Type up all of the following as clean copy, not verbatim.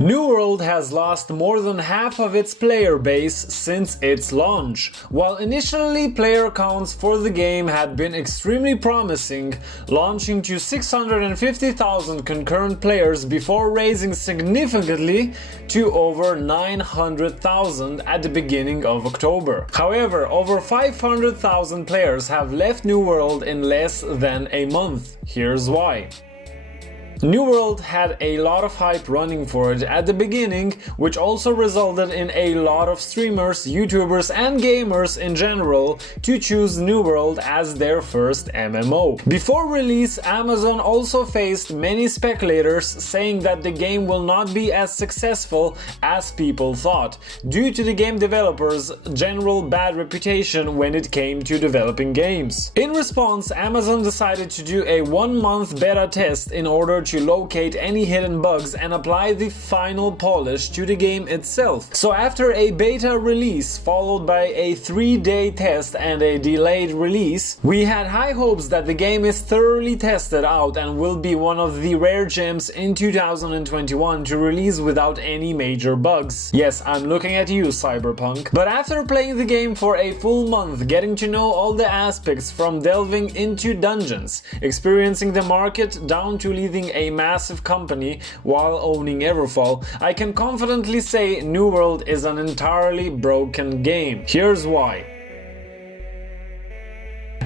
New World has lost more than half of its player base since its launch. While initially player counts for the game had been extremely promising, launching to 650,000 concurrent players before raising significantly to over 900,000 at the beginning of October. However, over 500,000 players have left New World in less than a month. Here's why. New World had a lot of hype running for it at the beginning, which also resulted in a lot of streamers, YouTubers and gamers in general to choose New World as their first MMO. Before release, Amazon also faced many speculators saying that the game will not be as successful as people thought, due to the game developers' general bad reputation when it came to developing games. In response, Amazon decided to do a 1-month beta test in order to locate any hidden bugs and apply the final polish to the game itself. So after a beta release followed by a 3-day test and a delayed release, we had high hopes that the game is thoroughly tested out and will be one of the rare gems in 2021 to release without any major bugs. Yes, I'm looking at you, Cyberpunk. But after playing the game for a full month, getting to know all the aspects from delving into dungeons, experiencing the market down to leading a massive company while owning Everfall, I can confidently say New World is an entirely broken game. Here's why.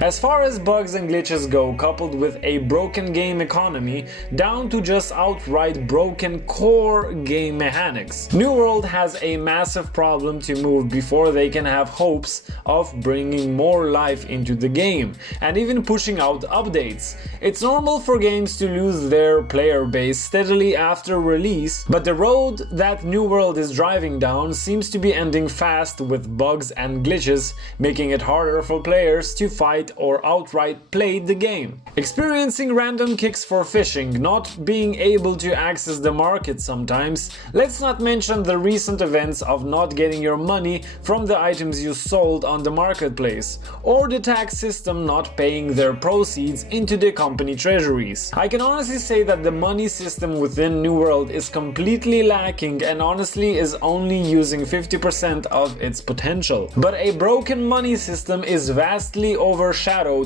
As far as bugs and glitches go, coupled with a broken game economy, down to just outright broken core game mechanics, New World has a massive problem to move before they can have hopes of bringing more life into the game, and even pushing out updates. It's normal for games to lose their player base steadily after release, but the road that New World is driving down seems to be ending fast with bugs and glitches, making it harder for players to fight or outright play the game. Experiencing random kicks for fishing, not being able to access the market sometimes, let's not mention the recent events of not getting your money from the items you sold on the marketplace, or the tax system not paying their proceeds into the company treasuries. I can honestly say that the money system within New World is completely lacking and honestly is only using 50% of its potential. But a broken money system is vastly overshadowed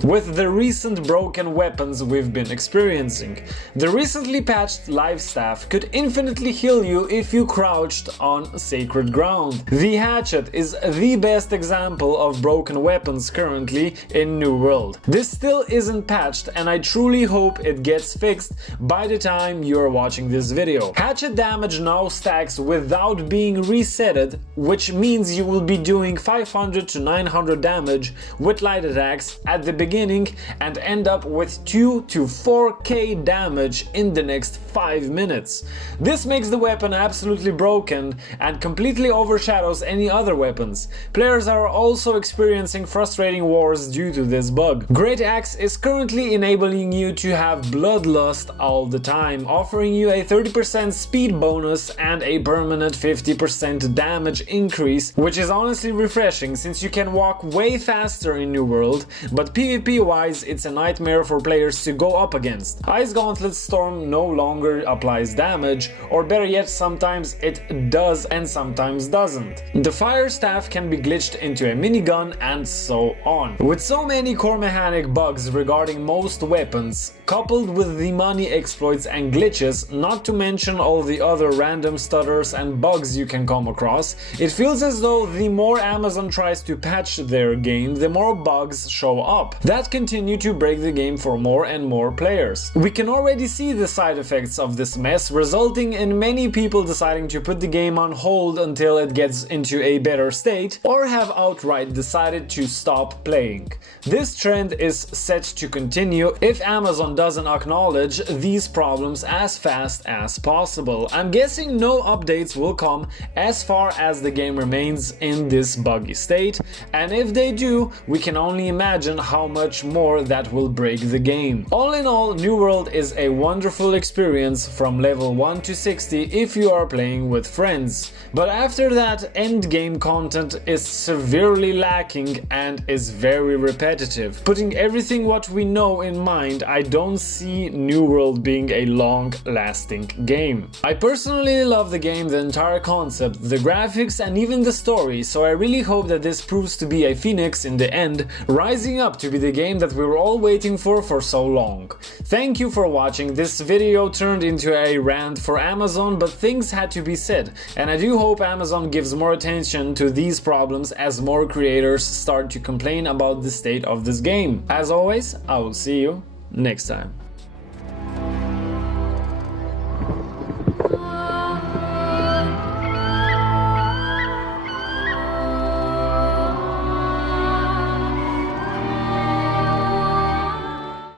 with the recent broken weapons we've been experiencing. The recently patched life staff could infinitely heal you if you crouched on sacred ground. The hatchet is the best example of broken weapons currently in New World. This still isn't patched and I truly hope it gets fixed by the time you're watching this video. Hatchet damage now stacks without being resetted, which means you will be doing 500 to 900 damage with light attacks at the beginning and end up with 2 to 4k damage in the next 5 minutes. This makes the weapon absolutely broken and completely overshadows any other weapons. Players are also experiencing frustrating wars due to this bug. Great Axe is currently enabling you to have bloodlust all the time, offering you a 30% speed bonus and a permanent 50% damage increase, which is honestly refreshing since you can walk way faster in New World, but PvP wise it's a nightmare for players to go up against. Ice Gauntlet Storm no longer applies damage, or better yet, sometimes it does and sometimes doesn't. The Fire Staff can be glitched into a minigun and so on. With so many core mechanic bugs regarding most weapons, coupled with the money exploits and glitches, not to mention all the other random stutters and bugs you can come across, it feels as though the more Amazon tries to patch their game, the more bugs show up that continue to break the game for more and more players. We can already see the side effects of this mess, resulting in many people deciding to put the game on hold until it gets into a better state, or have outright decided to stop playing. This trend is set to continue if Amazon doesn't acknowledge these problems as fast as possible. I'm guessing no updates will come as far as the game remains in this buggy state, and if they do, we can only imagine imagine how much more that will break the game. All in all, New World is a wonderful experience from level 1 to 60 if you are playing with friends. But after that, endgame content is severely lacking and is very repetitive. Putting everything what we know in mind, I don't see New World being a long-lasting game. I personally love the game, the entire concept, the graphics and even the story, so I really hope that this proves to be a phoenix in the end, rising up to be the game that we were all waiting for so long. Thank you for watching. This video turned into a rant for Amazon, but things had to be said, and I do hope Amazon gives more attention to these problems as more creators start to complain about the state of this game. As always, I will see you next time.